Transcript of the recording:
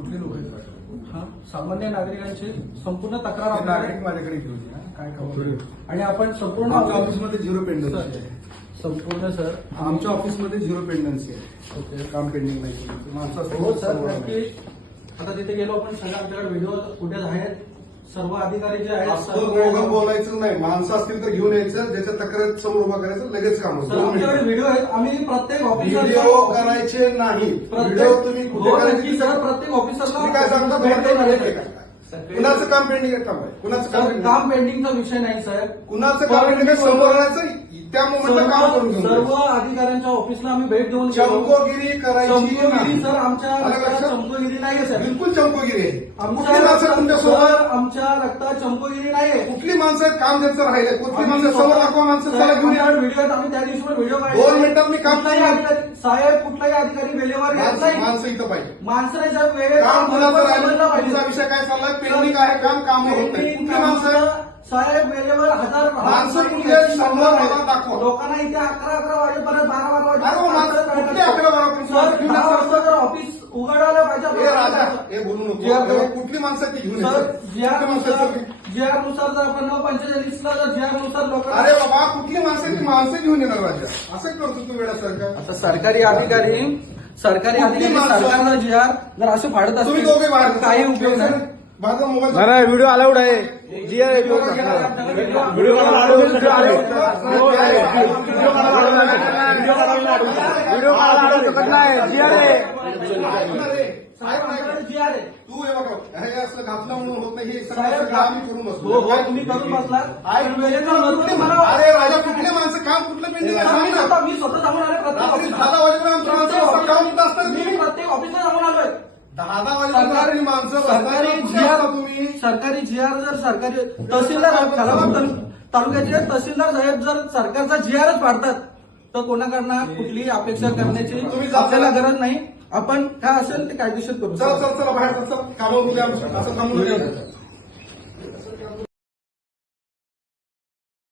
कुठले लोक आहेत? हा, सामान्य नागरिकांची संपूर्ण तक्रार नागरिक माझ्याकडे घेऊन या. काय खबर? आणि आपण संपूर्ण आमच्या ऑफिसमध्ये झिरो पेंडन्सी आहे. संपूर्ण सर आमच्या ऑफिसमध्ये झिरो पेंडन्सी आहे. ओके. काम पेंडिंग नाही. माणसं असतील हो तर सर, सर्व नक्की. आता तिथे गेलो आपण सगळे आमच्याकडे व्हिडिओ फुटेज आहेत. सर्व अधिकारी जे आहेत असं सर्व दोघं बोलायचं नाही. माणसं असतील तर घेऊन यायचं. ज्याच्या तक्रार समोर उभा करायचं, लगेच काम सर, आमच्याकडे व्हिडिओ आहेत. आम्ही प्रत्येक व्हिडिओ ऑफिसर करायचे नाही. व्हिडिओ तुम्ही कुठे करायचे? सर प्रत्येक ऑफिसरला तुम्ही काय सांगता? भेट देऊन आले ते. कुणाचं काम पेंडिंग आहे? काम आहे. कुणाचं काम सर, पेंडिंग? काम पेंडिंगचा विषय नाही साहेब. कुणाचं काम पेंडिंग आहे? समोर राहायचं. त्या मोमेंटला काम करून घेऊन सर्व जायचं. अधिकाऱ्यांच्या ऑफिसला आम्ही भेट देऊन चमकोगिरी करायची चमकोगिरी नाही. सर आमच्या आलं रक्तात लक्षात? चमकोगिरी नाहीये सर. बिलकुल चमकोगिरी आहे. आमच्या कुठली माणसं रक्तात- तुमच्यासोबत? सर, आमच्या रक्तात चमकोगिरी नाहीये. कुठली माणसं आहेत? काम ज्यांचं राहिलंय. कुठली माणसं? समोर दाखवा माणसं. चला घेऊन या. व्हिडिओ आहेत. आम्ही त्या दिवशी पण व्हिडिओ 2 मिनिटात मी काम कुठलाही करणार. अधिकारी साहेब कुठलाही अधिकारी वेळेवर येत नाही. माणसं इथं पाहिजे. माणसं नाही साहेब वेळेवर काम कुणाचं समजलं राहिलं? पाहिजे. तुमचा विषय काय चाललाय? पेंडिंग आहे. काम होत नाही. कुठली माणसं आहेत? साहेब वेळेवर माणसं कुठली आहेत? समोर मला दाखवा. लोकांना इथे 11 वाजेपर्यंत 12 अरे हो, माणसं कुठली 11-12 पर्यंत? सर 10 वाजता जर ऑफिस उघडायला पाहिजे. हे राजा हे बोलू नको. कुठली माणसं आहेत ती घेऊन सर यायचं. कुठली माणसं आहेत ती? जीआरनुसार जर आपण 45ला जर जीआरनुसार लोकांना अरे बाबा कुठली माणसं आहेत ती? माणसं घेऊन येणार राजा. असं करतो तू वेळासारखं. आता सरकारी अधिकारी सरकारचा जीआर जर असे फाडत तुम्ही असतील दोघे बाहेर तर काही उपयोग नाही. माझा मोबाईल नाही व्हिडिओ अलाउड आहे. व्हिडिओ व्हिडिओ काढायला शकत नाही. जीआर आहे. साहेब आमच्याकडे जीआर आहे. तू हे बघा हे असं घातलं म्हणून होत नाही. हे साहेब, सगळं आम्ही करून हो बसलो. हो तुम्ही करून बसलात. आहे. पण वेळेचं नव्हतं मला. अरे राजा कुठले माणसं काम कुठलं पेंडिंग आहे सांग ना. मी स्वतः जाऊन आले प्रत्येक रात्री ऑफिसला. 10 वाजेपर्यंत आमची माणसं असतात. काम होत असतात. मी प्रत्येक ऑफिसला जाऊन आलोय. 10 वाजेपर्यंत आपली माणसं बसतात. सरकारी कुठे जीआर असता तुम्ही? सरकारी जीआर जर सरकारी तहसीलदार खालापूर तालुक्याचे तहसीलदार साहेब जर सरकारचा जीआरच पाडतात तर कोणाकडनं कुठलीही अपेक्षा करण्याची तुम्ही जाता. आपल्याला गरज नाही. आपण काय असेल ते कायदेशीर करू. चला चला चला बाहेर चला. कामावर उद्या असं थांबून